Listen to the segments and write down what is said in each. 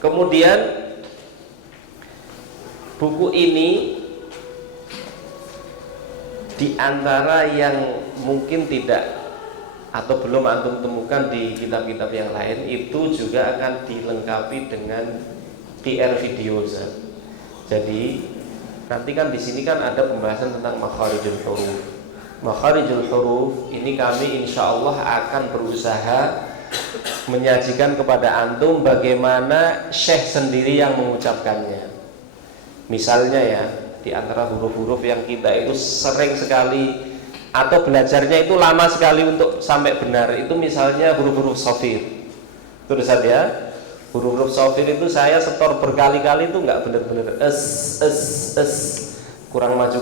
Kemudian buku ini di antara yang mungkin tidak atau belum antum temukan di kitab-kitab yang lain, itu juga akan dilengkapi dengan QR video. Jadi nanti kan di sini kan ada pembahasan tentang makharijul huruf. Makharijul huruf ini kami insya Allah akan berusaha menyajikan kepada antum bagaimana syekh sendiri yang mengucapkannya. Misalnya ya, di antara huruf-huruf yang kita itu sering sekali atau belajarnya itu lama sekali untuk sampai benar, itu misalnya huruf-huruf shafir. Terus ya, huruf-huruf shafir itu saya setor berkali-kali itu nggak benar-benar kurang maju.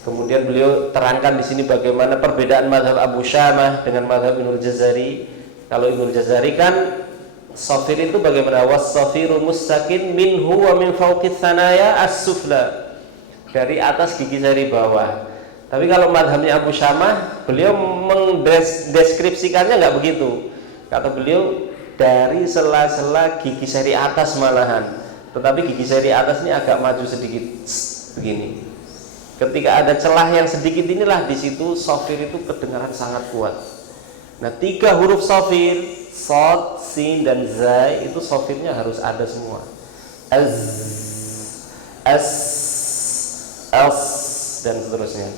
Kemudian beliau terangkan di sini bagaimana perbedaan mazhab Abu Syamah dengan mazhab Ibnul Jazari. Kalau Ibnul Jazari kan shafir itu bagaimana? Was-shafiru mustakin minhu wa min fawqis tsanaya as-sufla. Dari atas gigi jari bawah. Tapi kalau madhabnya Abu Syamah, beliau mendeskripsikannya nggak begitu. Kata beliau dari sela-sela gigi jari atas malahan. Tetapi gigi jari atas ini agak maju sedikit, begini. Ketika ada celah yang sedikit inilah, di situ shafir itu kedengaran sangat kuat. Nah, 3 huruf shafir, shad, sin dan zai, itu shafirnya harus ada semua. As, dan seterusnya.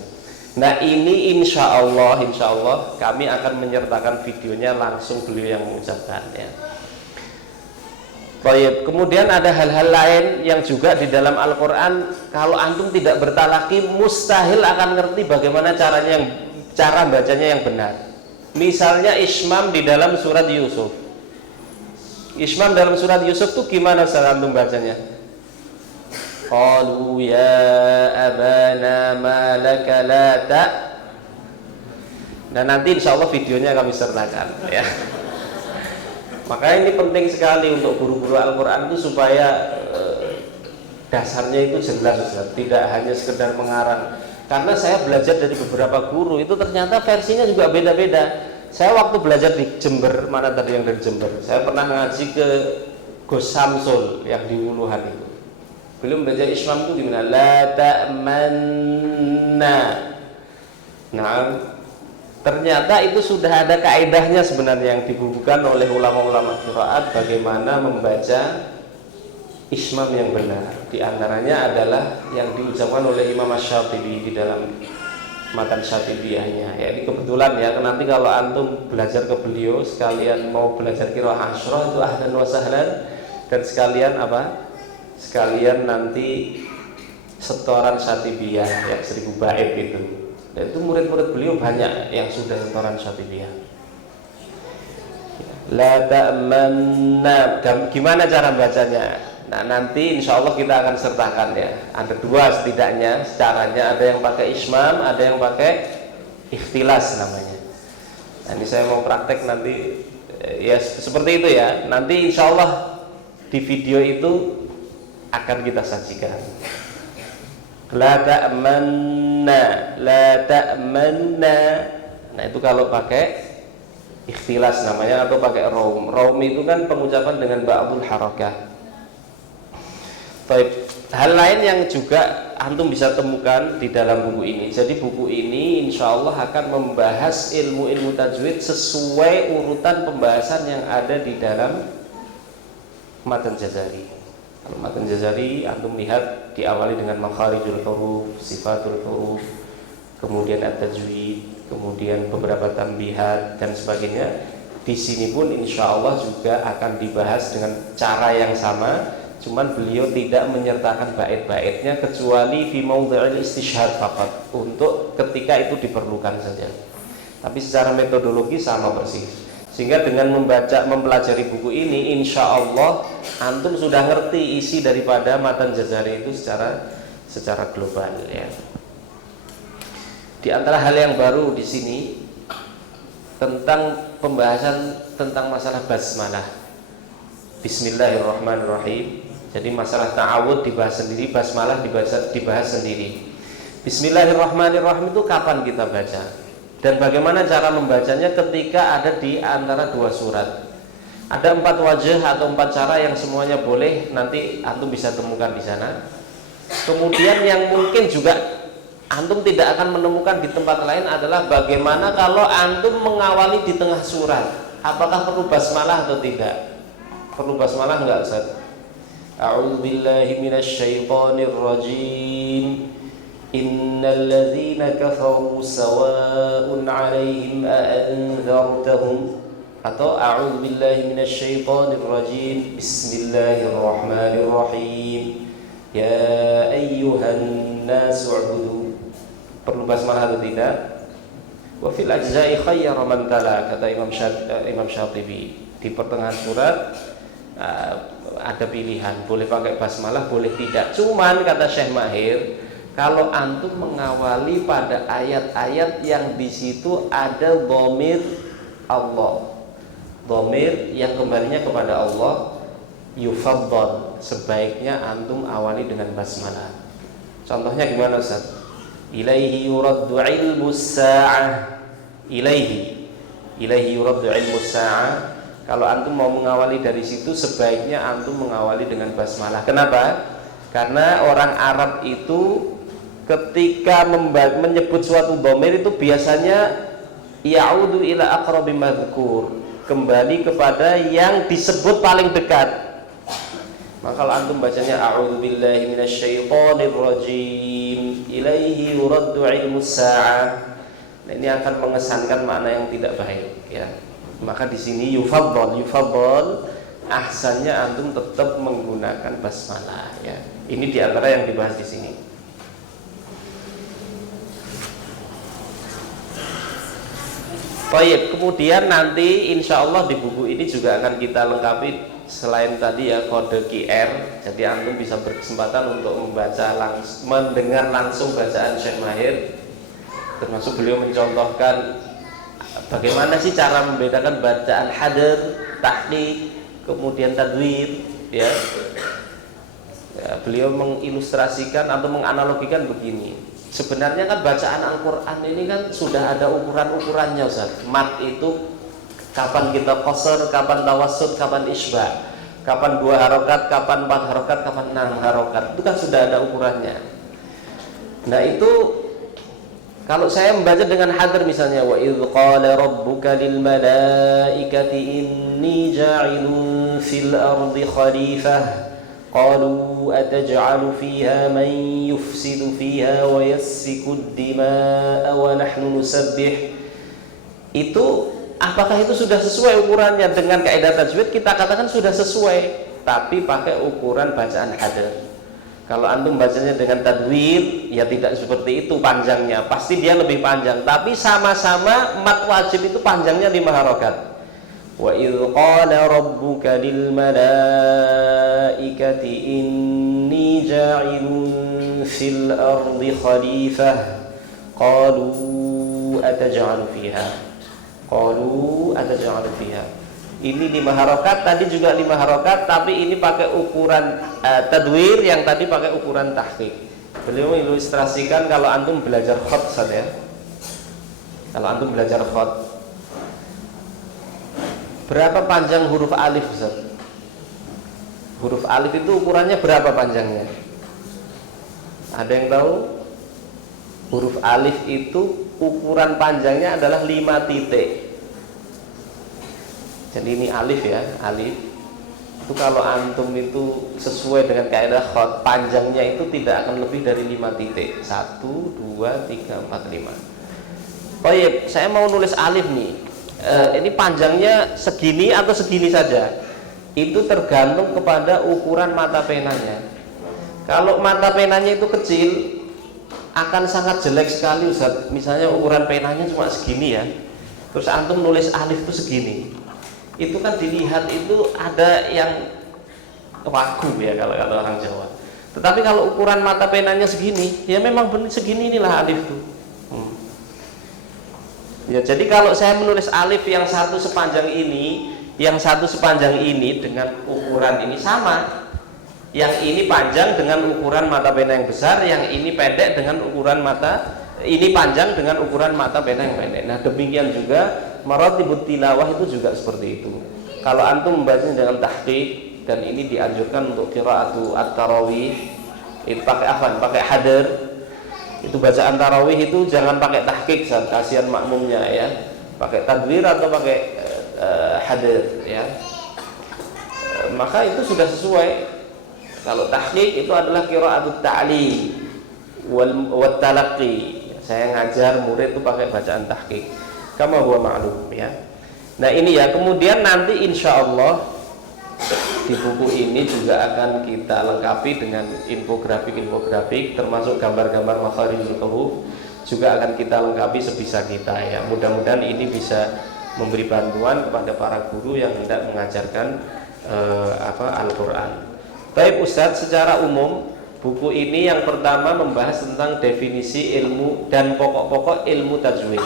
Nah, ini insya Allah kami akan menyertakan videonya langsung beliau yang mengucapkan ya. Baik, kemudian ada hal-hal lain yang juga di dalam Al-Quran, kalau antum tidak bertalaki mustahil akan ngerti bagaimana cara bacanya yang benar. Misalnya ismam di dalam surat Yusuf. Ismam dalam surat Yusuf itu gimana cara antum bacanya? Qalu ya abana ma laka la ta. Nah, nanti insya Allah videonya kami sertakan ya. Makanya ini penting sekali untuk guru-guru Al-Quran itu supaya dasarnya itu jelas, tidak hanya sekedar mengarang. Karena saya belajar dari beberapa guru itu ternyata versinya juga beda-beda. Saya waktu belajar di Jember, mana tadi yang dari Jember, saya pernah ngaji ke Gus Samsul yang di Wuluhan itu. Belum belajar Islam itu gimana? La ta'manna. Nah, ternyata itu sudah ada kaidahnya sebenarnya yang dibukukan oleh ulama-ulama qiraat bagaimana membaca ismam yang benar. Di antaranya adalah yang diucapkan oleh Imam Asy-Syatibi di dalam matan Syatibiyahnya. Ya, ini kebetulan ya, nanti kalau antum belajar ke beliau sekalian mau belajar qiraah asyrah itu ahlan wa sahlan, dan sekalian apa? Sekalian nanti setoran Syatibiyah yang 1000 bait itu. Dan itu murid-murid beliau banyak yang sudah setoran Syatibiyah. La ta'manna. Gimana cara bacanya? Nah, nanti insya Allah kita akan sertakan ya. Ada 2 setidaknya caranya. Ada yang pakai ismam, ada yang pakai ikhtilas namanya. Nah, ini saya mau praktek nanti ya seperti itu ya. Nanti insya Allah di video itu akan kita sajikan. La ta'manna, la ta'manna. Nah, itu kalau pakai ikhtilas namanya, atau pakai raum. Raum itu kan pengucapan dengan ba'dul harakah. Baik, hal lain yang juga antum bisa temukan di dalam buku ini. Jadi buku ini insya Allah akan membahas ilmu-ilmu tajwid sesuai urutan pembahasan yang ada di dalam matan Jazari. Kalau matan Jazari antum lihat diawali dengan makharijul huruf, sifatul huruf, kemudian at-tajwid, kemudian beberapa tambihat dan sebagainya. Di sini pun insya Allah juga akan dibahas dengan cara yang sama. Cuman beliau tidak menyertakan bait-baitnya kecuali fi maudhi'il istishhad faqat, untuk ketika itu diperlukan saja. Tapi secara metodologi sama persis. Sehingga dengan mempelajari buku ini, insya Allah antum sudah ngerti isi daripada matan Jazari itu secara global ya. Di antara hal yang baru di sini tentang pembahasan tentang masalah basmalah. Bismillahirrahmanirrahim. Jadi masalah ta'awud dibahas sendiri, basmalah dibahas sendiri. Bismillahirrahmanirrahim itu kapan kita baca? Dan bagaimana cara membacanya ketika ada di antara 2 surat? Ada 4 wajah atau 4 cara yang semuanya boleh, nanti antum bisa temukan di sana. Kemudian yang mungkin juga antum tidak akan menemukan di tempat lain adalah bagaimana kalau antum mengawali di tengah surat. Apakah perlu basmalah atau tidak? Perlu basmalah enggak, Ustaz? A'udzubillahi minasyaitonir rajim. Innal ladzina kafaru sawa'un 'alaihim a'anzartahum, atau a'udzubillahi minasyaitonir rajim. Bismillahirrahmanirrahim. Ya ayyuhan nasu u'budu. Perlu basmalah atau tidak? Wa fil ajza'i khayyara man tala, kata Imam Syatibi. Di pertengahan surat ada pilihan, boleh pakai basmalah, boleh tidak. Cuman kata Syekh Mahir, kalau antum mengawali pada ayat-ayat yang di situ ada dhamir Allah, dhamir yang kembalinya kepada Allah, yufaddal, sebaiknya antum awali dengan basmalah. Contohnya gimana, Ustaz? Ilaihi yuraddu ilmus sa'ah. Ilaihi yuraddu ilmus sa'ah. Kalau antum mau mengawali dari situ, sebaiknya antum mengawali dengan basmalah. Kenapa? Karena orang Arab itu ketika menyebut suatu dhamir itu biasanya ya'udu ila aqrabi madhkur, kembali kepada yang disebut paling dekat. Maka kalau antum bacanya a'udzubillahi minasyaitonir rajim, ilaihi yuraddu ilmus sa'ah, nah, ini akan mengesankan makna yang tidak baik, ya. Maka di sini yufaddal, ahsannya antum tetap menggunakan basmalah, ya. Ini diantara yang dibahas di sini. Baik, kemudian nanti insya Allah di buku ini juga akan kita lengkapi selain tadi ya kode QR, jadi antum bisa berkesempatan untuk mendengar langsung bacaan Syekh Mahir, termasuk beliau mencontohkan bagaimana sih cara membedakan bacaan hadar, tahqiq, kemudian tadwir, ya. Beliau mengilustrasikan atau menganalogikan begini. Sebenarnya kan bacaan Al-Quran ini kan sudah ada ukuran-ukurannya, Ustaz. Mat itu kapan kita qasar, kapan tawassut, kapan isbah, kapan 2 harokat, kapan 4 harokat, kapan 6 harokat. Itu kan sudah ada ukurannya. Nah itu kalau saya membaca dengan hadar misalnya, wa idz qala rabbuka lil malaikati inni ja'ilun fil ardi khalifah qalu ataj'alu fiha man yufsidu fiha wa yasfiku ad-dima'a wa nahnu nusabbih. Itu apakah itu sudah sesuai ukurannya? Dengan kaidah tajwid kita katakan sudah sesuai, tapi pakai ukuran bacaan hadar. Kalau antum bacanya dengan tadwir, ya tidak seperti itu panjangnya, pasti dia lebih panjang, tapi sama-sama mat wajib itu panjangnya 5 harokat. Wa idz qala rabbuka lil malaikati inni ja'ilun fil ardi khalifah qalu ataj'alu fiha Ini 5 harokat, tadi juga 5 harokat, tapi ini pakai ukuran tadwir, yang tadi pakai ukuran tahqiq. Beliau mengilustrasikan kalau antum belajar khat, ya. Kalau antum belajar khat, berapa panjang huruf alif, Ustaz? Huruf alif itu ukurannya berapa panjangnya? Ada yang tahu? Huruf alif itu ukuran panjangnya adalah 5 titik. Jadi ini alif ya, alif. Itu kalau antum itu sesuai dengan kaidah khat, panjangnya itu tidak akan lebih dari 5 titik. 1, 2, 3, 4, 5. Baik, saya mau nulis alif nih. Ini panjangnya segini atau segini saja? Itu tergantung kepada ukuran mata penanya. Kalau mata penanya itu kecil, akan sangat jelek sekali, Ustaz. Misalnya ukuran penanya cuma segini ya, terus antum nulis alif itu segini, itu kan dilihat itu ada yang wagub ya kalau orang Jawa. Tetapi kalau ukuran mata penanya segini, ya memang benar segini, inilah alif itu. Ya, jadi kalau saya menulis alif yang satu sepanjang ini, yang satu sepanjang ini dengan ukuran ini sama. Yang ini panjang dengan ukuran mata pena yang besar, yang ini pendek dengan ukuran mata, ini panjang dengan ukuran mata pena yang pendek. Nah, demikian juga maratibut tilawah itu juga seperti itu. Kalau antum membacanya dengan tahqiq, dan ini dianjurkan untuk qiraatu at-tarawih, itu pakai apa? Pakai hadir. Itu bacaan tarawih itu jangan pakai tahqiq, kasihan makmumnya ya. Pakai tadwir atau pakai hadir ya. Maka itu sudah sesuai. Kalau tahqiq itu adalah qiraatut ta'li wal talaqqi. Saya ngajar murid itu pakai bacaan tahqiq. Kama huwa ma'lum ya. Nah ini ya, kemudian nanti insya Allah di buku ini juga akan kita lengkapi dengan infografik termasuk gambar-gambar makharijul huruf, juga akan kita lengkapi sebisa kita ya. Mudah-mudahan ini bisa memberi bantuan kepada para guru yang hendak mengajarkan Al-Quran. Baik Ustadz, secara umum buku ini yang pertama membahas tentang definisi ilmu dan pokok-pokok ilmu tajwid.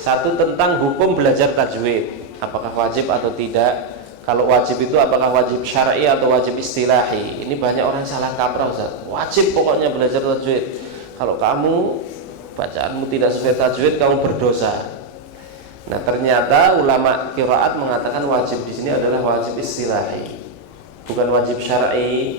Satu, tentang hukum belajar tajwid, apakah wajib atau tidak. Kalau wajib itu apakah wajib syar'i atau wajib istilahi. Ini banyak orang salah kaprah Ustaz. Wajib pokoknya belajar tajwid. Kalau kamu bacaanmu tidak sesuai tajwid, kamu berdosa. Nah ternyata ulama qiraat mengatakan wajib di sini adalah wajib istilahi, bukan wajib syar'i.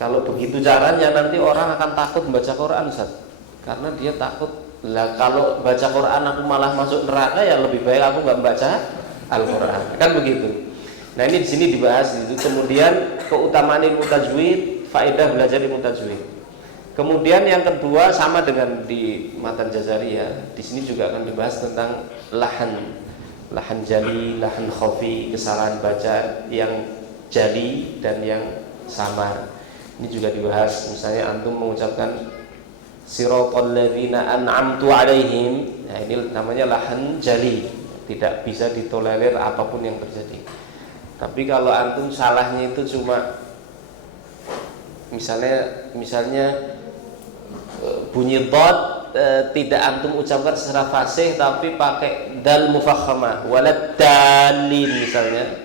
Kalau begitu caranya nanti orang akan takut membaca Quran Ustaz. Karena dia takut, lah kalau baca Quran aku malah masuk neraka, ya lebih baik aku nggak membaca Al-Quran. Kan begitu. Nah ini di sini dibahas itu. Kemudian keutamaan ilmu tajwid, faedah belajar ilmu tajwid. Kemudian yang kedua sama dengan di Matan Jazari ya. Di sini juga akan dibahas tentang lahan jali, lahan khafi, kesalahan baca yang jali dan yang samar. Ini juga dibahas. Misalnya antum mengucapkan siratal ladzina an'amtu alaihim. Nah ini namanya lahan jali. Tidak bisa ditolerir apapun yang terjadi. Tapi kalau antum salahnya itu cuma misalnya bunyi dot tidak antum ucapkan secara fasih tapi pakai dal mufakhamah walad dalin misalnya.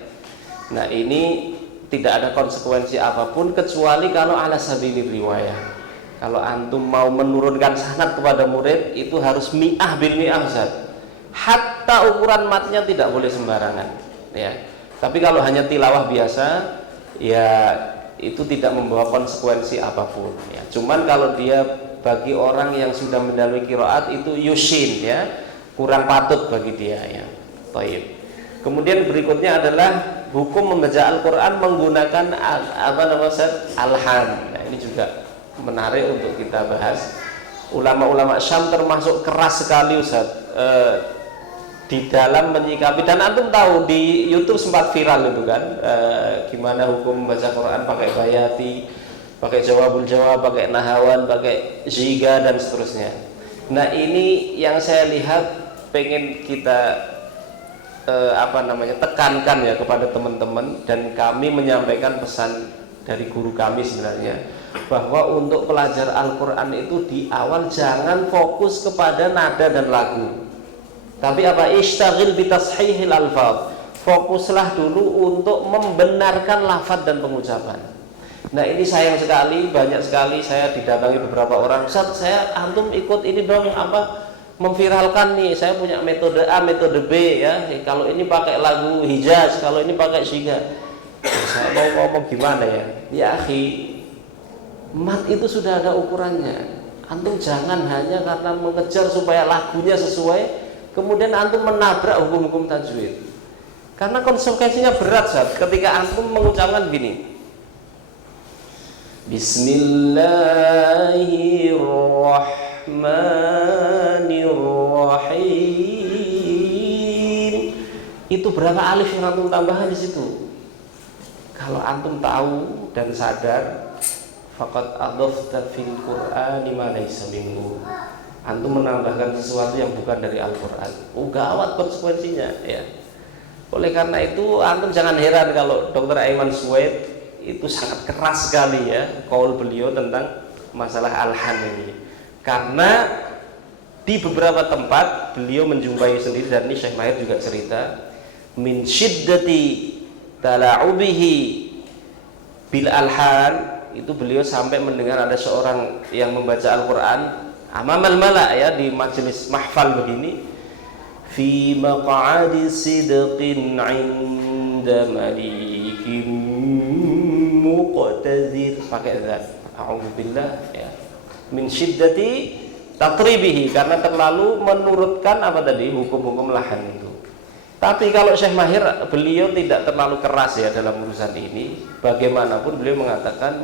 Nah ini tidak ada konsekuensi apapun kecuali kalau ala sabilir riwayah. Kalau antum mau menurunkan sanad kepada murid itu harus mi'ah bil mi'ah Ustaz. Hatta ukuran matnya tidak boleh sembarangan ya. Tapi kalau hanya tilawah biasa, ya itu tidak membawa konsekuensi apapun. Ya. Cuman kalau dia bagi orang yang sudah mendalami qiraat itu yushin, ya kurang patut bagi dia. Ya. Taib. Kemudian berikutnya adalah hukum membaca Al-Quran menggunakan alhan. Nah, ini juga menarik untuk kita bahas. Ulama-ulama Syam termasuk keras sekali Ustaz. Di dalam menyikapi, dan antum tahu di YouTube sempat viral itu kan, gimana hukum membaca Quran pakai bayati, pakai jawabul jawab, pakai nahawan, pakai ziga dan seterusnya. Nah ini yang saya lihat pengen kita tekankan ya kepada teman-teman, dan kami menyampaikan pesan dari guru kami sebenarnya bahwa untuk pelajar Al-Quran itu di awal jangan fokus kepada nada dan lagu. Tapi apa? Ishtaghil bitashihil alfaz. Fokuslah dulu untuk membenarkan lafaz dan pengucapan. Nah ini sayang sekali, banyak sekali saya didatangi beberapa orang, Ustaz saya antum ikut ini dong memviralkan nih, saya punya metode A, metode B ya. Kalau ini pakai lagu Hijaz, kalau ini pakai Syiga. Saya mau ngomong gimana ya? Ya akhi, mat itu sudah ada ukurannya. Antum jangan hanya karena mengejar supaya lagunya sesuai kemudian antum menabrak hukum-hukum tajwid. Karena konsekuensinya berat Zat. Ketika antum mengucapkan gini, Bismillahirrahmanirrahim. Itu berapa alif yang antum tambahkan di situ? Kalau antum tahu dan sadar, faqad adhafta fil Qur'ani ma laysa minhu. Antum menambahkan sesuatu yang bukan dari Al-Quran. Gawat konsekuensinya ya. Oleh karena itu antum jangan heran kalau Dr. Aiman Suwaid itu sangat keras sekali ya qaul beliau tentang masalah alhan ini. Karena di beberapa tempat beliau menjumpai sendiri, dan ini Syekh Mahir juga cerita, min syiddati tala'ubihi bil alhan, itu beliau sampai mendengar ada seorang yang membaca Al-Quran amamal mala ya, di majelis mahfal begini, fi maq'adi sidqin 'inda hamda malikin muqtadir, pakai zat. A'udzubillah ya. Min syiddati tatribihi, karena terlalu menurutkan apa tadi hukum-hukum lahan itu. Tapi kalau Syekh Mahir, beliau tidak terlalu keras ya dalam urusan ini. Bagaimanapun beliau mengatakan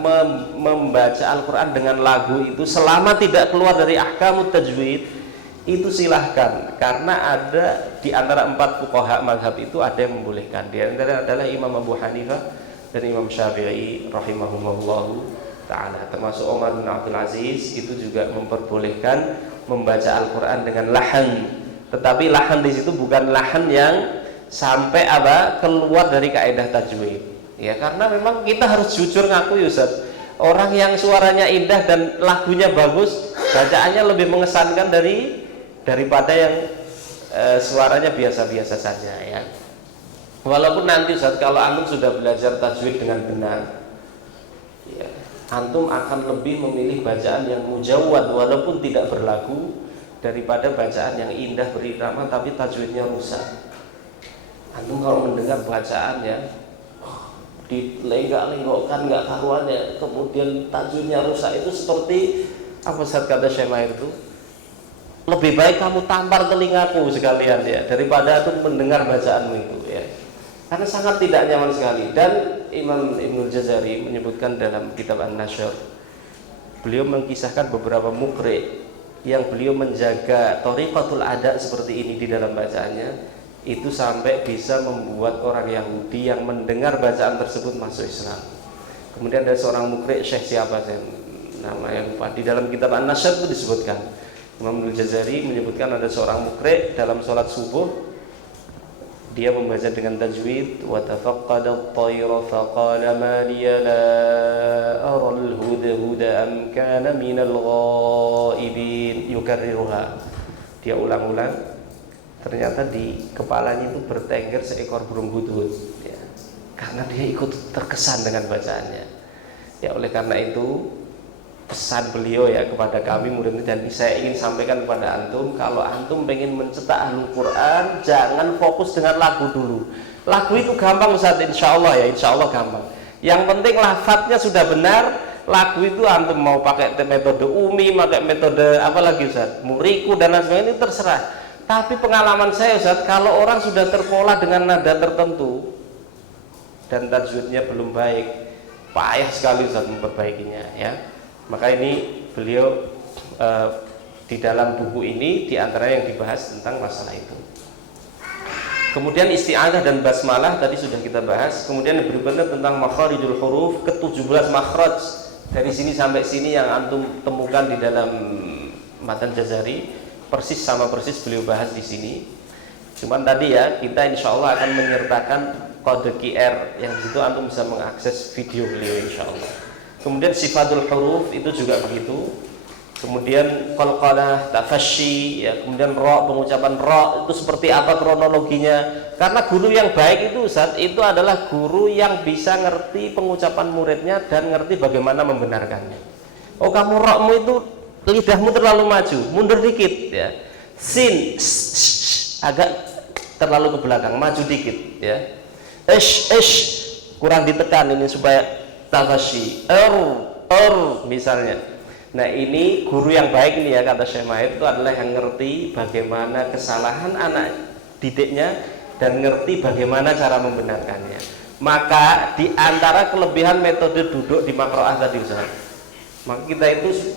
membaca Al-Quran dengan lagu itu selama tidak keluar dari ahkamut tajwid itu silahkan, karena ada di antara 4 fuqaha mazhab itu ada yang membolehkan. Di antara adalah Imam Abu Hanifah dan Imam Syafi'i rahimahumullah ta'ala, termasuk Umar bin Abdul Aziz itu juga memperbolehkan membaca Al-Quran dengan lahan. Tetapi lahan di situ bukan lahan yang sampai apa keluar dari kaidah tajwid. Ya, karena memang kita harus jujur ngaku ya Ustaz. Orang yang suaranya indah dan lagunya bagus, bacaannya lebih mengesankan daripada yang suaranya biasa-biasa saja ya. Walaupun nanti Ustaz kalau antum sudah belajar tajwid dengan benar, ya, antum akan lebih memilih bacaan yang mujawwad walaupun tidak berlagu daripada bacaan yang indah berirama tapi tajwidnya rusak. Antum kalau mendengar bacaan ya dilenggak-lenggokkan nggak karuan ya, kemudian tajwidnya rusak, itu seperti apa Ustaz kata Syekh Mahir itu, lebih baik kamu tampar telingaku sekalian ya daripada antum mendengar bacaanmu itu ya, karena sangat tidak nyaman sekali. Dan Imam Ibnul Jazari menyebutkan dalam kitab An-Nashr, beliau mengkisahkan beberapa mukri yang beliau menjaga thariqatul ada seperti ini di dalam bacaannya, itu sampai bisa membuat orang Yahudi yang mendengar bacaan tersebut masuk Islam. Kemudian ada seorang mukri, Syekh siapa saya nama yang lupa, di dalam kitab An-Nashr itu disebutkan, Imam Ibnul Jazari menyebutkan ada seorang mukri dalam sholat subuh dia membaca dengan tajwid, wa tafaqqada at-tayra faqala ma liya la ara al-huda am kana min al-ghaibin, yukarriruha. Dia ulang-ulang, ternyata di kepalanya itu bertengger seekor burung hudhud ya, karena dia ikut terkesan dengan bacaannya ya. Oleh karena itu pesan beliau ya kepada kami murid-murid, dan saya ingin sampaikan kepada antum, kalau antum pengen mencetak ahlul Quran jangan fokus dengan lagu dulu. Lagu itu gampang Ustaz, insya Allah ya, insya Allah gampang. Yang penting lafadznya sudah benar. Lagu itu antum mau pakai metode Umi, pakai metode apa lagi Ustaz, Muriku dan lain sebagainya, ini terserah. Tapi pengalaman saya Ustaz, kalau orang sudah terpola dengan nada tertentu dan tajwidnya belum baik, payah sekali Ustaz memperbaikinya ya. Maka ini beliau di dalam buku ini diantara yang dibahas tentang masalah itu. Kemudian isti'adzah dan basmalah tadi sudah kita bahas. Kemudian berikutnya tentang makharijul huruf, ke-17 makhraj dari sini sampai sini yang antum temukan di dalam matan Jazari, persis sama persis beliau bahas di sini. Cuman tadi ya kita insya Allah akan menyertakan kode QR yang di situ antum bisa mengakses video beliau insya Allah. Kemudian sifatul huruf itu juga begitu. Kemudian qalqalah, tafasyi ya, kemudian ra, pengucapan ra itu seperti apa kronologinya. Karena guru yang baik itu Ustaz, itu adalah guru yang bisa ngerti pengucapan muridnya dan ngerti bagaimana membenarkannya. Oh, kamu ra-mu itu lidahmu terlalu maju, mundur dikit ya. Sin agak terlalu ke belakang, maju dikit ya. Kurang ditekan ini supaya tafasyi, misalnya. Nah ini guru yang baik ini ya kata Syekh Mahir, itu adalah yang ngerti bagaimana kesalahan anak didiknya dan ngerti bagaimana cara membenarkannya. Maka di antara kelebihan metode duduk di makroah tadi Ustaz, maka kita itu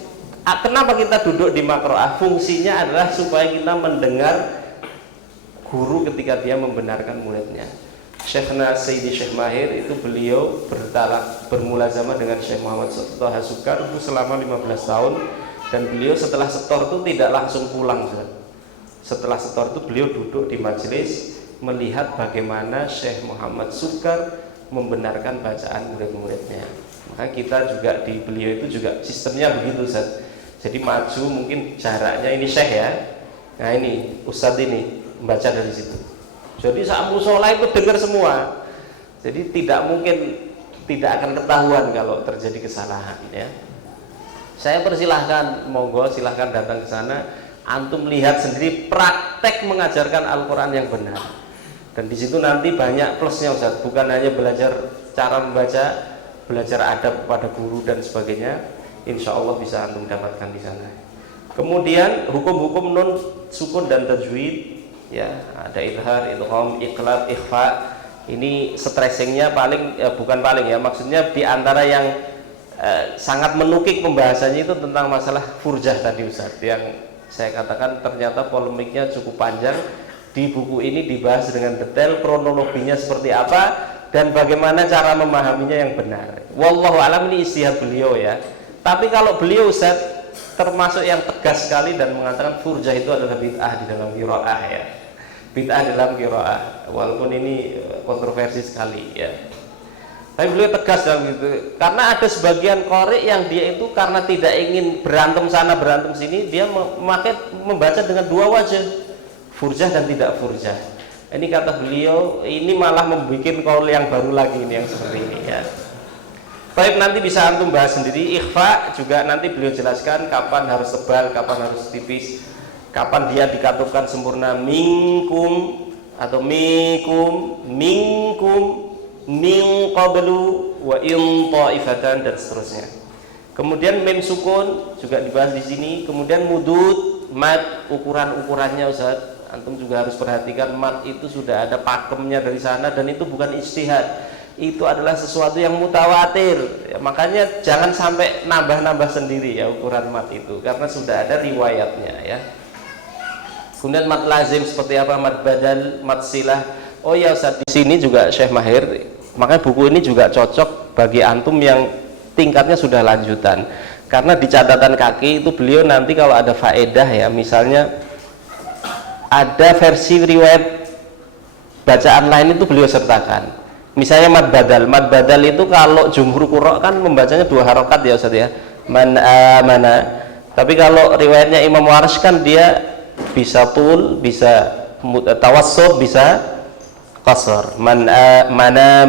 kenapa kita duduk di makroah? Fungsinya adalah supaya kita mendengar guru ketika dia membenarkan muridnya. Syekhna Sayyidi Syekh Mahir itu beliau bermulazamah dengan Syekh Muhammad Thaha Sukar itu selama 15 tahun, dan beliau setelah setor itu tidak langsung pulang. Setelah setor itu beliau duduk di majelis melihat bagaimana Syekh Muhammad Sukar membenarkan bacaan murid-muridnya. Maka kita juga di beliau itu juga sistemnya begitu Ustaz. Jadi maju mungkin jaraknya ini Syekh ya. Nah ini Ustadz ini membaca dari situ. Jadi saat musola itu dengar semua. Jadi tidak mungkin, tidak akan ketahuan kalau terjadi kesalahan ya. Saya persilahkan, monggo silahkan datang ke sana. Antum lihat sendiri praktek mengajarkan Al-Quran yang benar. Dan di situ nanti banyak plusnya Ustaz, bukan hanya belajar cara membaca, belajar adab pada guru dan sebagainya. Insya Allah bisa antum dapatkan di sana. Kemudian hukum-hukum nun, sukun dan tajwid, ya ada idhar, idgham, iqlab, ikhfa. Ini stressingnya paling bukan paling ya, maksudnya di antara yang sangat menukik pembahasannya itu tentang masalah furjah tadi Ustaz, yang saya katakan ternyata polemiknya cukup panjang. Di buku ini dibahas dengan detail kronologinya seperti apa dan bagaimana cara memahaminya yang benar. Wallahu alam, ini ijtihad beliau ya. Tapi kalau beliau Ustaz termasuk yang tegas sekali dan mengatakan furjah itu adalah bid'ah di dalam qiraah ya. Bid'ah dalam qiraah. Walaupun ini kontroversi sekali ya. Tapi beliau tegas dalam itu. Karena ada sebagian qari yang dia itu karena tidak ingin berantem sana berantem sini, dia membaca dengan dua wajah, furjah dan tidak furjah. Ini kata beliau, ini malah membuat qaul yang baru lagi ini yang seperti ini ya. Baik, nanti bisa antum bahas sendiri. Ikhfa juga nanti beliau jelaskan kapan harus tebal, kapan harus tipis, kapan dia dikatupkan sempurna, minkum atau minkum, min qablu wa in ta'ifatan dan seterusnya. Kemudian mim sukun juga dibahas di sini. Kemudian mudud, mad, ukuran-ukurannya Ustaz. Antum juga harus perhatikan mad itu sudah ada pakemnya dari sana dan itu bukan ijtihad. Itu adalah sesuatu yang mutawatir. Ya, makanya jangan sampai nambah-nambah sendiri ya ukuran mad itu karena sudah ada riwayatnya ya. Kemudian mad lazim seperti apa, mad badal, mad silah. Oh ya Ustaz, di sini juga Syekh Mahir, makanya buku ini juga cocok bagi antum yang tingkatnya sudah lanjutan. Karena di catatan kaki itu beliau nanti kalau ada faedah ya, misalnya ada versi riwayat bacaan lain itu beliau sertakan. Misalnya mad badal itu kalau jumhur qurra kan membacanya 2 harokat ya Ustaz ya, man amana. Tapi kalau riwayatnya Imam Warsh kan dia bisa tul, bisa tawassut, bisa qasar. Mana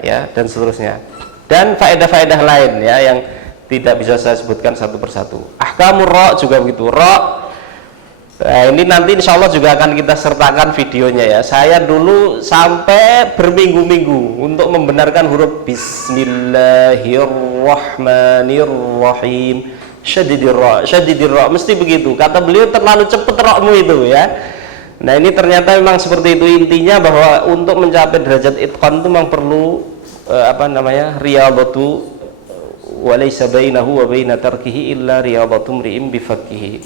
ya dan seterusnya. Dan faedah-faedah lain ya yang tidak bisa saya sebutkan satu persatu. Ahkamur ra juga begitu. Ra, nah, ini nanti insya Allah juga akan kita sertakan videonya ya. Saya dulu sampai berminggu-minggu untuk membenarkan huruf Bismillahirrahmanirrahim. Syadidir ra, mesti begitu. Kata beliau terlalu cepat ra'mu itu ya. Nah ini ternyata memang seperti itu intinya, bahwa untuk mencapai derajat itqan itu memang perlu riyadhatu wa laysa bainahu wa baina tarkihi illa riyadhatu mri'in bi faqihi.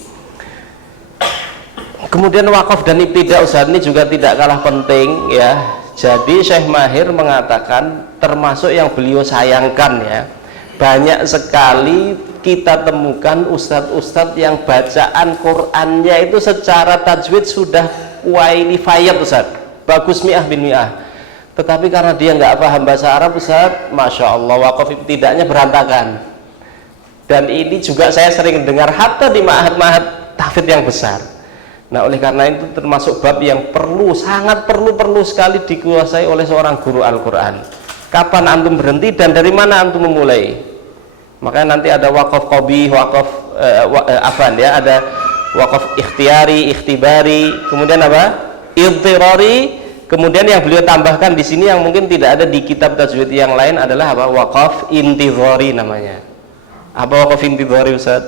Kemudian wakaf dan ibtida Ustaz ini juga tidak kalah penting ya. Jadi Syekh Mahir mengatakan termasuk yang beliau sayangkan ya, banyak sekali kita temukan ustadz-ustadz yang bacaan Qur'annya itu secara tajwid sudah qualified Ustaz, bagus mi'ah bin mi'ah, tetapi karena dia nggak paham bahasa Arab Ustaz, Masya Allah wakaf ibtidanya berantakan. Dan ini juga saya sering dengar hatta di ma'had tahfidz yang besar. Nah oleh karena itu termasuk bab yang sangat perlu sekali dikuasai oleh seorang guru Al-Quran. Kapan antum berhenti dan dari mana antum memulai? Makanya nanti ada wakaf qabih, wakaf ada wakaf ikhtiyari, ikhtibari, kemudian apa? Idtirari. Kemudian yang beliau tambahkan di sini yang mungkin tidak ada di kitab tajwid yang lain adalah apa? Wakaf intidhari namanya. Apa wakaf intidhari Ustaz?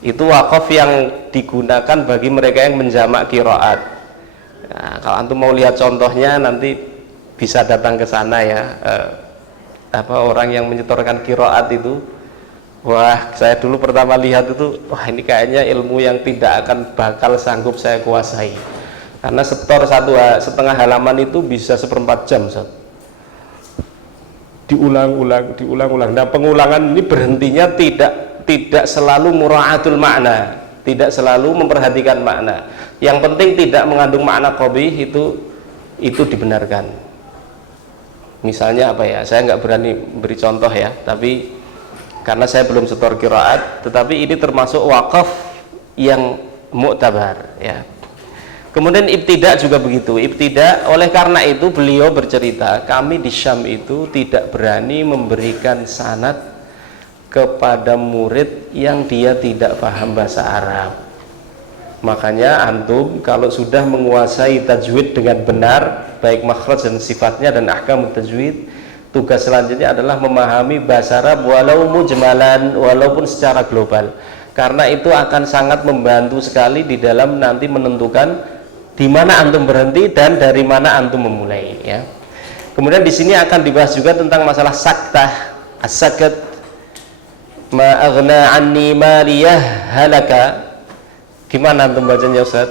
Itu wakaf yang digunakan bagi mereka yang menjamak qiraat. Nah, kalau antum mau lihat contohnya nanti bisa datang ke sana ya. Orang yang menyetorkan qiraat itu, wah saya dulu pertama lihat itu, wah ini kayaknya ilmu yang tidak akan bakal sanggup saya kuasai, karena setor setengah halaman itu bisa 1/4 jam Ustaz. Diulang-ulang. Nah pengulangan ini berhentinya tidak selalu mura'atul makna, tidak selalu memperhatikan makna. Yang penting tidak mengandung makna qabih, itu dibenarkan. Misalnya apa ya, saya nggak berani beri contoh ya, tapi karena saya belum setor qiraat, tetapi ini termasuk wakaf yang mu'tabar ya. Kemudian ibtida juga begitu. Ibtida, oleh karena itu beliau bercerita, kami di Syam itu tidak berani memberikan sanad kepada murid yang dia tidak paham bahasa Arab. Makanya antum kalau sudah menguasai tajwid dengan benar, baik makhraj dan sifatnya dan ahkam tajwid, tugas selanjutnya adalah memahami bahasa Arab walau mujmalan, walaupun secara global. Karena itu akan sangat membantu sekali di dalam nanti menentukan di mana antum berhenti dan dari mana antum memulai, ya. Kemudian di sini akan dibahas juga tentang masalah saktah, as-sakat, ma aghna anni maliyah halaka. Gimana antum bacanya Ustaz?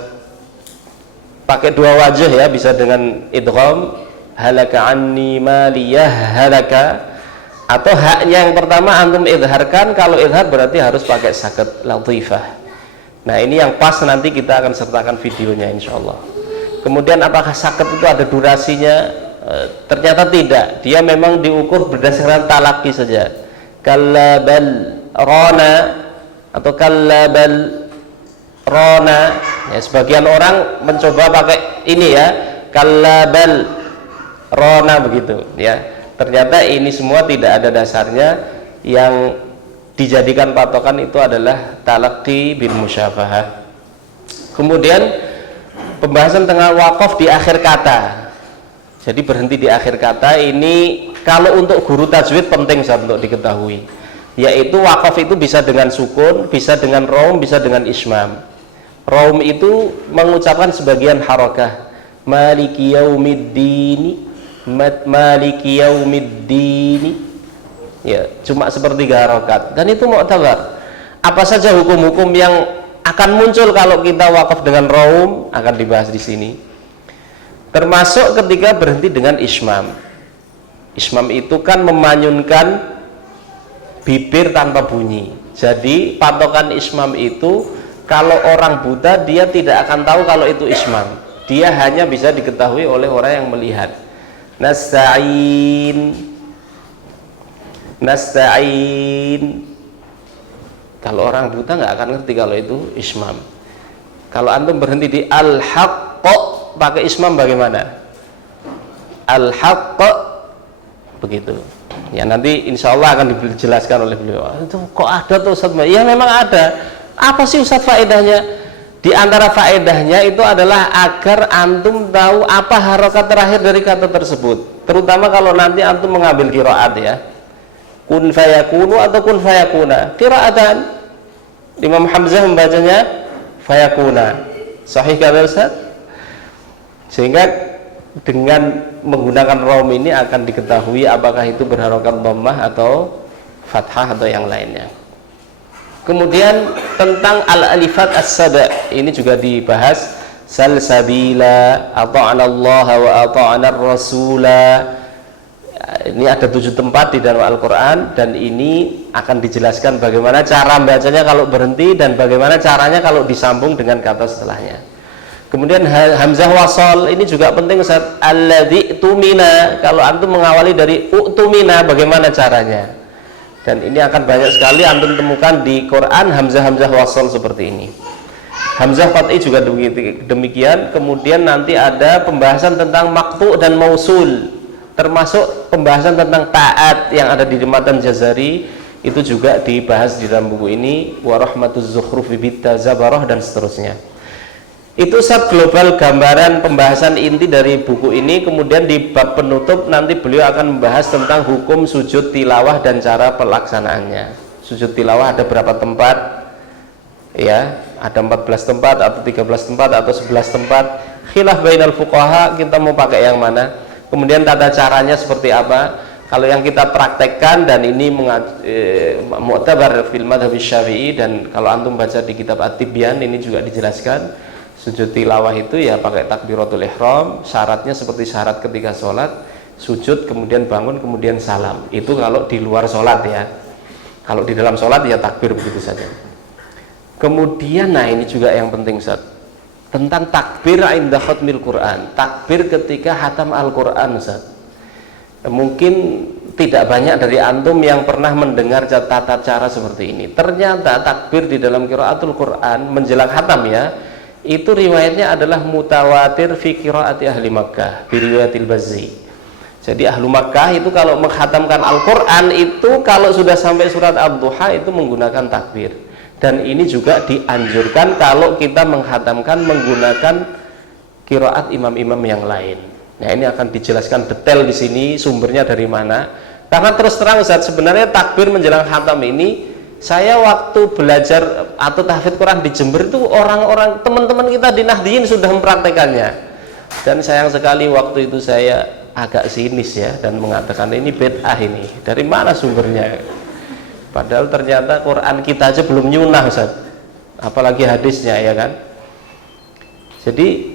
Pakai dua wajah ya, bisa dengan idgham halaka anni maliyah halaka, atau haknya yang pertama antum idharkan. Kalau idhar berarti harus pakai sakat latifah. Nah, ini yang pas nanti kita akan sertakan videonya insyaallah. Kemudian apakah sakat itu ada durasinya? Ternyata tidak. Dia memang diukur berdasarkan talaki saja. Kallabal rona atau kallabal rona, ya, sebagian orang mencoba pakai ini ya, kallabal rona begitu ya. Ternyata ini semua tidak ada dasarnya. Yang dijadikan patokan itu adalah talaqi bil musyafahah. Kemudian pembahasan tentang wakaf di akhir kata. Jadi berhenti di akhir kata ini kalau untuk guru tajwid penting untuk diketahui. Yaitu wakaf itu bisa dengan sukun, bisa dengan raum, bisa dengan ismam. Raum itu mengucapkan sebagian harakah. Maliki yaumiddini, maliki yaumiddini. Ya, cuma sepertiga harokat, dan itu mu'tabar. Apa saja hukum-hukum yang akan muncul kalau kita wakaf dengan raum akan dibahas di sini. Termasuk ketika berhenti dengan ismam. Ismam itu kan memanyunkan bibir tanpa bunyi. Jadi patokan ismam itu kalau orang buta dia tidak akan tahu kalau itu ismam. Dia hanya bisa diketahui oleh orang yang melihat. Nasta'in. Kalau orang buta nggak akan ngerti kalau itu ismam. Kalau antum berhenti di al-haqq pakai ismam bagaimana? Al-haqq begitu. Ya, nanti insya Allah akan dijelaskan oleh beliau. Itu kok ada tuh Ustaz? Ya memang ada. Apa sih Ustaz faedahnya? Di antara faedahnya itu adalah agar antum tahu apa harokat terakhir dari kata tersebut. Terutama kalau nanti antum mengambil qiraat ya. Kun fayakunu atau kun fayakuna. Qiraatan Imam Hamzah membacanya fayakuna. Sahih kan Ustaz? Sehingga dengan menggunakan raum ini akan diketahui apakah itu berharokat dhammah atau fathah atau yang lainnya. Kemudian tentang al-alifat as-saba ini juga dibahas. Salsabila, ata'ana Allah wa ata'ana Rasula. Ini ada 7 tempat di dalam Al-Quran, dan ini akan dijelaskan bagaimana cara membacanya kalau berhenti dan bagaimana caranya kalau disambung dengan kata setelahnya. Kemudian hamzah wasal ini juga penting Ustaz. Alladzi tumina, kalau antum mengawali dari utumina bagaimana caranya? Dan ini akan banyak sekali antum temukan di Quran hamzah-hamzah wasal seperti ini. Hamzah qat'i juga demikian. Kemudian nanti ada pembahasan tentang maqtu' dan mausul, termasuk pembahasan tentang ta'at yang ada di matan Jazari itu juga dibahas di dalam buku ini. Wa rahmatuz zukhrufi bitazabarah dan seterusnya. Itu sub global gambaran pembahasan inti dari buku ini. Kemudian di bab penutup nanti beliau akan membahas tentang hukum sujud tilawah dan cara pelaksanaannya. Sujud tilawah ada berapa tempat? Ya, ada 14 tempat atau 13 tempat atau 11 tempat. Khilaf bainal fuqaha, kita mau pakai yang mana? Kemudian tata caranya seperti apa? Kalau yang kita praktekkan, dan ini mu'tabar fil madhab Syafi'i, dan kalau antum baca di kitab At-Tibyan ini juga dijelaskan. Sujud tilawah itu ya pakai takbiratul ihram, syaratnya seperti syarat ketika sholat, sujud kemudian bangun kemudian salam. Itu kalau di luar sholat ya. Kalau di dalam sholat ya takbir begitu saja. Kemudian nah ini juga yang penting Ustaz, tentang takbir inda khatmil Quran, takbir ketika hatam Al-Quran Ustaz. Mungkin tidak banyak dari antum yang pernah mendengar tata cara seperti ini. Ternyata takbir di dalam qiraatul Quran menjelang hatam ya, itu riwayatnya adalah mutawatir fi qiraati ahli Makkah bi riwayatil Bazzi. Jadi ahlu Makkah itu kalau menghatamkan Al-Quran itu kalau sudah sampai surat Ad-Duha itu menggunakan takbir. Dan ini juga dianjurkan kalau kita menghatamkan menggunakan qiraat imam-imam yang lain. Nah, ini akan dijelaskan detail di sini sumbernya dari mana. Karena terus terang Ustaz, sebenarnya takbir menjelang khatam ini, saya waktu belajar atau tahfidz Quran di Jember itu orang-orang teman-teman kita di Nahdliyin sudah mempraktekannya. Dan sayang sekali waktu itu saya agak sinis ya dan mengatakan ini bid'ah ini. Dari mana sumbernya? Padahal ternyata Quran kita aja belum nyunah Ustaz, apalagi hadisnya, ya kan. Jadi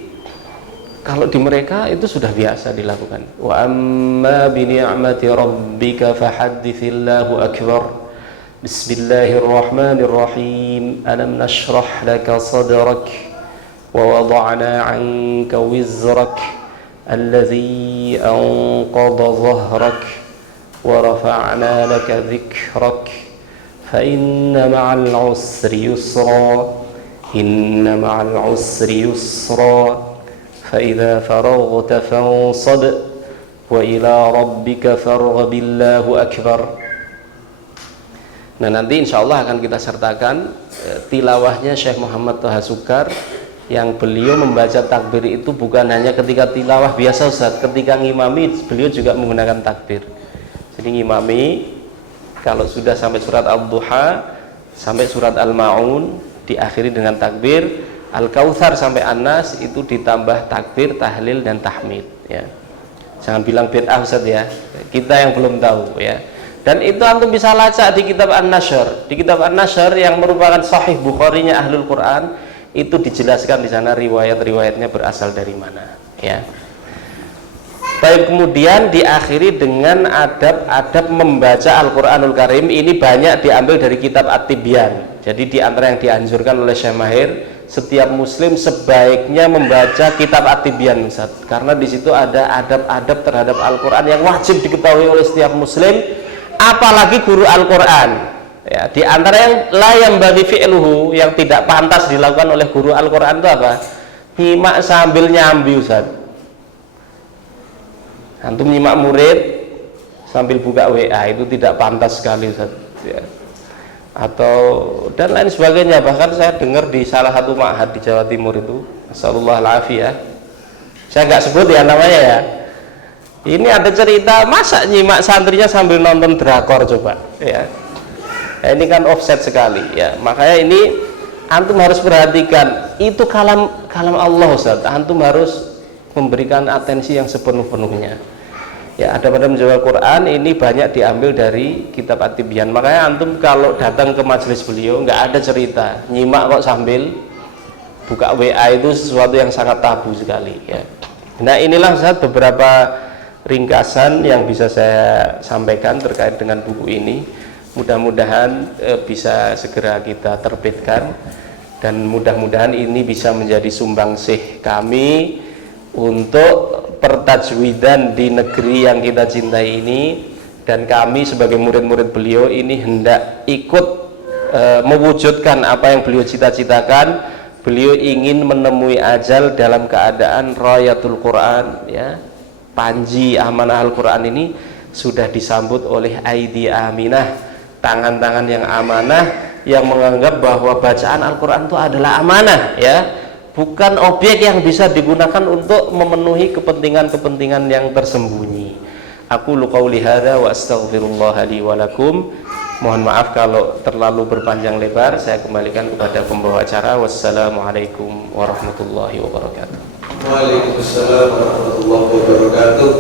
kalau di mereka itu sudah biasa dilakukan. Wa amma bi ni'mati rabbika fahaddithillahu akbar. Bismillahirrahmanirrahim. Alam nashrah laka sadrak wa wada'na 'anka wizrak alladhi anqadha dhahrak wa rafa'na laka dhikrak. فإن مع العسر يسرا إن مع العسر يسرا فإذا فرغت فانصب وإلى ربك فارغب الله أكبر. Nah, nanti insya Allah akan kita sertakan tilawahnya Syekh Muhammad Thaha Sukar, yang beliau membaca takbir itu bukan hanya ketika tilawah biasa Ustaz, ketika ngimami beliau juga menggunakan takbir. Jadi ngimami kalau sudah sampai surat Al-Duha sampai surat Al-Ma'un diakhiri dengan takbir, Al-Kautsar sampai An-Nas itu ditambah takbir, tahlil dan tahmid ya. Jangan bilang bid'ah Ustaz ya. Kita yang belum tahu ya. Dan itu antum bisa lacak di kitab An-Nashr. Di kitab An-Nashr yang merupakan sahih Bukhari-nya Ahlul Quran, itu dijelaskan di sana riwayat-riwayatnya berasal dari mana ya. Baik, kemudian diakhiri dengan adab-adab membaca Al-Quranul Karim. Ini banyak diambil dari kitab At-Tibyan. Jadi di antara yang dianjurkan oleh Syekh Mahir, setiap muslim sebaiknya membaca kitab At-Tibyan Ustaz. Karena di situ ada adab-adab terhadap Al-Quran yang wajib diketahui oleh setiap muslim, apalagi guru Al-Quran. Ya, di antara yang la yang bagi fi'luhu, yang tidak pantas dilakukan oleh guru Al-Quran itu apa? Nyimak sambil nyambi Ustaz. Antum nyimak murid sambil buka WA itu tidak pantas sekali Ustaz ya. Atau dan lain sebagainya. Bahkan saya dengar di salah satu ma'had di Jawa Timur itu, nasallallahu al-afiyah, saya nggak sebut ya namanya ya, ini ada cerita masa nyimak santrinya sambil nonton drakor coba ya. Nah, ini kan offset sekali ya. Makanya ini antum harus perhatikan, itu kalam Allah Ustaz. Antum harus memberikan atensi yang sepenuh-penuhnya ya. Ada pada menjawab Quran ini banyak diambil dari kitab At-Tibyan. Makanya antum kalau datang ke majelis beliau nggak ada cerita nyimak kok sambil buka WA, itu sesuatu yang sangat tabu sekali ya. Nah, inilah Ustaz beberapa ringkasan yang bisa saya sampaikan terkait dengan buku ini. Mudah-mudahan bisa segera kita terbitkan, dan mudah-mudahan ini bisa menjadi sumbangsih kami untuk pertajwidan di negeri yang kita cintai ini. Dan kami sebagai murid-murid beliau ini hendak ikut mewujudkan apa yang beliau cita-citakan. Beliau ingin menemui ajal dalam keadaan rayatul Quran ya. Panji amanah Al-Quran ini sudah disambut oleh aidi aminah, tangan-tangan yang amanah, yang menganggap bahwa bacaan Al-Quran itu adalah amanah ya, bukan objek yang bisa digunakan untuk memenuhi kepentingan-kepentingan yang tersembunyi. Aku qauli hadza wa astaghfirullah li wa lakum. Mohon maaf kalau terlalu berpanjang lebar. Saya kembalikan kepada pembawa acara. Wassalamualaikum warahmatullahi wabarakatuh. Waalaikumsalam warahmatullahi wabarakatuh.